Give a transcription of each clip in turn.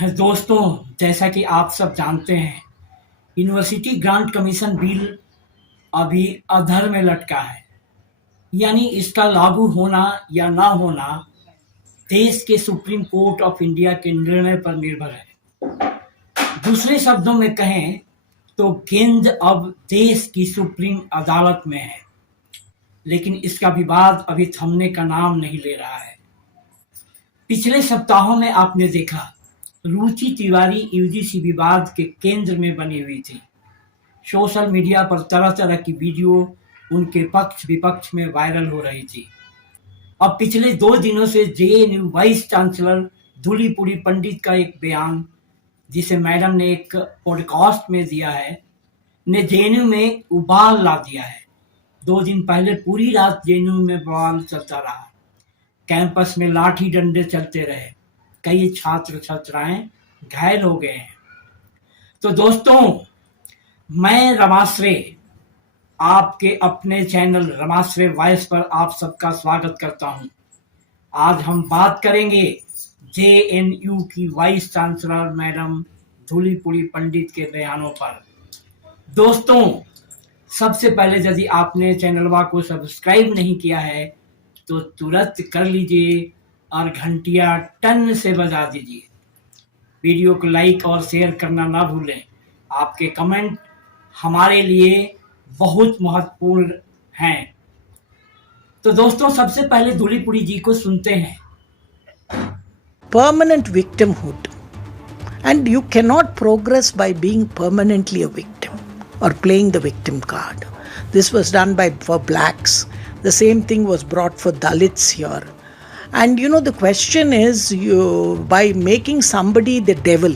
दोस्तों, जैसा कि आप सब जानते हैं, यूनिवर्सिटी ग्रांट कमीशन बिल अभी अधर में लटका है। यानी इसका लागू होना या ना होना देश के सुप्रीम कोर्ट ऑफ इंडिया के निर्णय पर निर्भर है। दूसरे शब्दों में कहें तो गेंद अब देश की सुप्रीम अदालत में है, लेकिन इसका विवाद अभी थमने का नाम नहीं ले रहा है। पिछले सप्ताहों में आपने देखा, रुचि तिवारी यूजीसी विवाद के केंद्र में बनी हुई थी। सोशल मीडिया पर तरह तरह की वीडियो उनके पक्ष विपक्ष में वायरल हो रही थी। अब पिछले 2 दिनों से जेएनयू वाइस चांसलर धूलीपुरी पंडित का एक बयान, जिसे मैडम ने एक पॉडकास्ट में दिया है, ने जेएनयू में उबाल ला दिया है। 2 दिन पहले पूरी रात जेएनयू में बवाल चलता रहा। कैंपस में लाठी डंडे चलते रहे, कई छात्र छात्राएं घायल हो गए हैं। तो दोस्तों, मैं रमाश्रे आपके अपने चैनल रमाश्रे वॉइस पर आप सबका स्वागत करता हूं। आज हम बात करेंगे जेएनयू की वाइस चांसलर मैडम धूलीपुरी पंडित के बयानों पर। दोस्तों, सबसे पहले यदि आपने चैनलवा को सब्सक्राइब नहीं किया है तो तुरंत कर लीजिए और घंटिया टन से बजा दीजिए। वीडियो को लाइक और शेयर करना ना भूलें। आपके कमेंट हमारे लिए बहुत महत्वपूर्ण हैं। तो दोस्तों, सबसे पहले धूलीपुरी जी को सुनते हैं। Permanent victimhood, and you cannot progress by being permanently a victim or playing the victim card. This was done for blacks. The same thing was brought for Dalits here. And the question is, by making somebody the devil,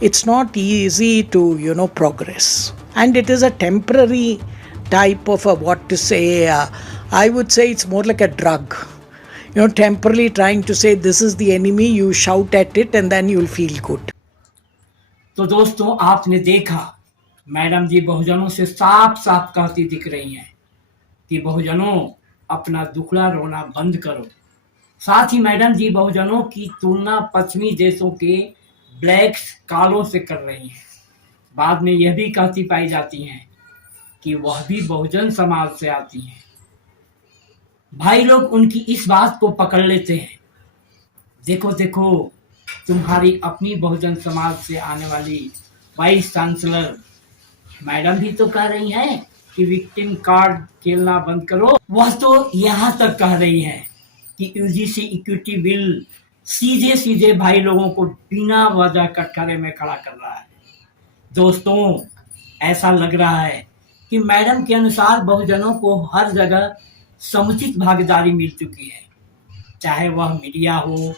it's not easy to progress, and it is a temporary type of I would say it's more like a drug. Temporarily trying to say this is the enemy, you shout at it and then you'll feel good. तो दोस्तों, आपने देखा madam जी बहुजनों से साफ साफ कहती दिख रही हैं कि बहुजनों, अपना दुखड़ा रोना बंद करो। साथ ही मैडम जी बहुजनों की तुलना पश्चिमी देशों के ब्लैक्स कालों से कर रही हैं। बाद में यह भी कहती पाई जाती हैं कि वह भी बहुजन समाज से आती हैं। भाई लोग उनकी इस बात को पकड़ लेते हैं। देखो देखो, तुम्हारी अपनी बहुजन समाज से आने वाली वाइस चांसलर मैडम भी तो कह रही हैं कि विक्टिम कार्ड खेलना बंद करो। वह तो यहाँ तक कह रही हैं कि यूजीसी इक्विटी बिल सीधे सीधे भाई लोगों को बिना वजह कटघरे में खड़ा कर रहा है। दोस्तों, ऐसा लग रहा है कि मैडम के अनुसार बहुजनों को हर जगह समुचित भागीदारी मिल चुकी है, चाहे वह मीडिया हो,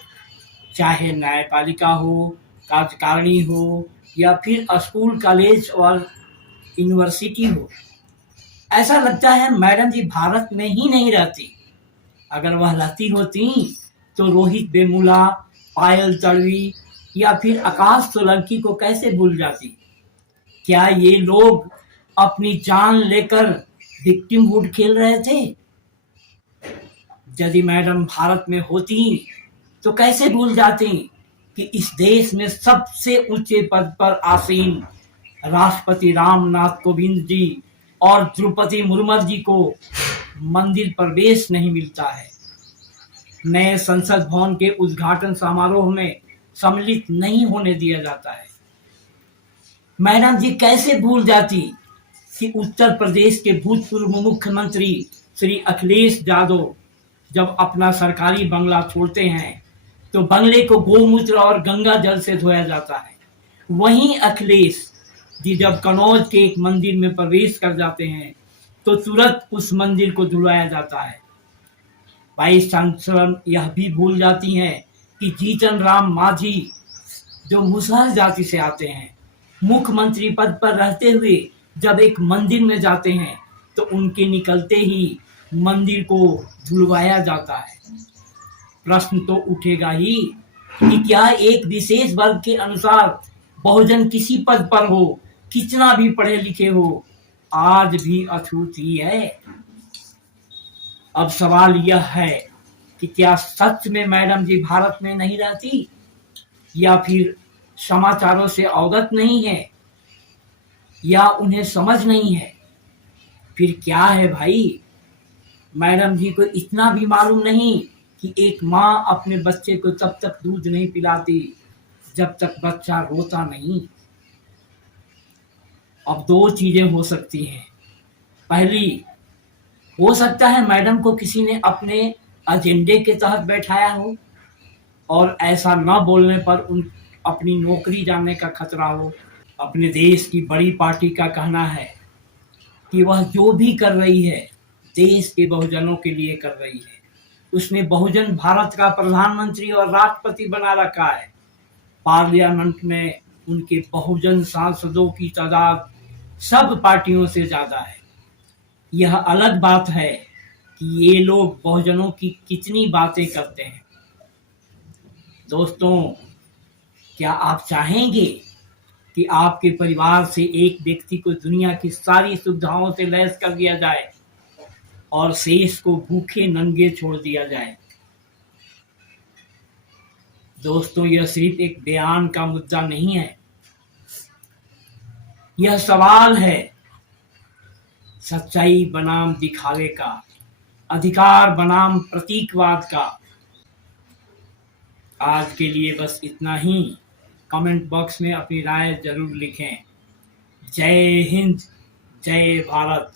चाहे न्यायपालिका हो, कार्यकारिणी हो, या फिर स्कूल कॉलेज और यूनिवर्सिटी हो। ऐसा लगता है मैडम जी भारत में ही नहीं रहती। अगर वह रहती होती तो रोहित वेमुला, पायल तड़वी या फिर आकाश सोलंकी को कैसे भूल जाती। क्या ये लोग अपनी जान लेकर विक्टिमहुड खेल रहे थे? यदि मैडम भारत में होती तो कैसे भूल जाती कि इस देश में सबसे ऊंचे पद पर आसीन राष्ट्रपति रामनाथ कोविंद जी और द्रौपदी मुर्मू जी को मंदिर प्रवेश नहीं मिलता है, नए संसद भवन के उद्घाटन समारोह में सम्मिलित नहीं होने दिया जाता है। मैडम जी कैसे भूल जाती कि उत्तर प्रदेश के भूतपूर्व मुख्यमंत्री श्री अखिलेश यादव जब अपना सरकारी बंगला छोड़ते हैं तो बंगले को गोमूत्र और गंगा जल से धोया जाता है। वहीं अखिलेश जी जब कन्नौज के एक मंदिर में प्रवेश कर जाते हैं तो तुरंत उस मंदिर को धुलवाया जाता है। वाइस चांसलर यह भी भूल जाती हैं कि जीतन राम मांझी जो मुसहर जाति से आते हैं, मुख्यमंत्री पद पर रहते हुए जब एक मंदिर में जाते हैं तो उनके निकलते ही मंदिर को धुलवाया जाता है। प्रश्न तो उठेगा ही कि क्या एक विशेष वर्ग के अनुसार बहुजन किसी पद पर हो, कितना भी पढ़े लिखे हो, आज भी अछूत ही है। अब सवाल यह है कि क्या सच में मैडम जी भारत में नहीं रहती, या फिर समाचारों से अवगत नहीं है या उन्हें समझ नहीं है, फिर क्या है भाई? मैडम जी को इतना भी मालूम नहीं कि एक माँ अपने बच्चे को तब तक दूध नहीं पिलाती जब तक बच्चा रोता नहीं। अब दो चीजें हो सकती हैं। पहली, हो सकता है मैडम को किसी ने अपने एजेंडे के तहत बैठाया हो और ऐसा न बोलने पर उन अपनी नौकरी जाने का खतरा हो। अपने देश की बड़ी पार्टी का कहना है कि वह जो भी कर रही है देश के बहुजनों के लिए कर रही है। उसने बहुजन भारत का प्रधानमंत्री और राष्ट्रपति बना रखा है। पार्लियामेंट में उनके बहुजन सांसदों की तादाद सब पार्टियों से ज्यादा है। यह अलग बात है कि ये लोग बहुजनों की कितनी बातें करते हैं। दोस्तों, क्या आप चाहेंगे कि आपके परिवार से एक व्यक्ति को दुनिया की सारी सुविधाओं से लैस कर दिया जाए और शेष को भूखे नंगे छोड़ दिया जाए? दोस्तों, यह सिर्फ एक बयान का मुद्दा नहीं है, यह सवाल है सच्चाई बनाम दिखावे का, अधिकार बनाम प्रतीकवाद का। आज के लिए बस इतना ही। कमेंट बॉक्स में अपनी राय जरूर लिखें। जय हिंद, जय भारत।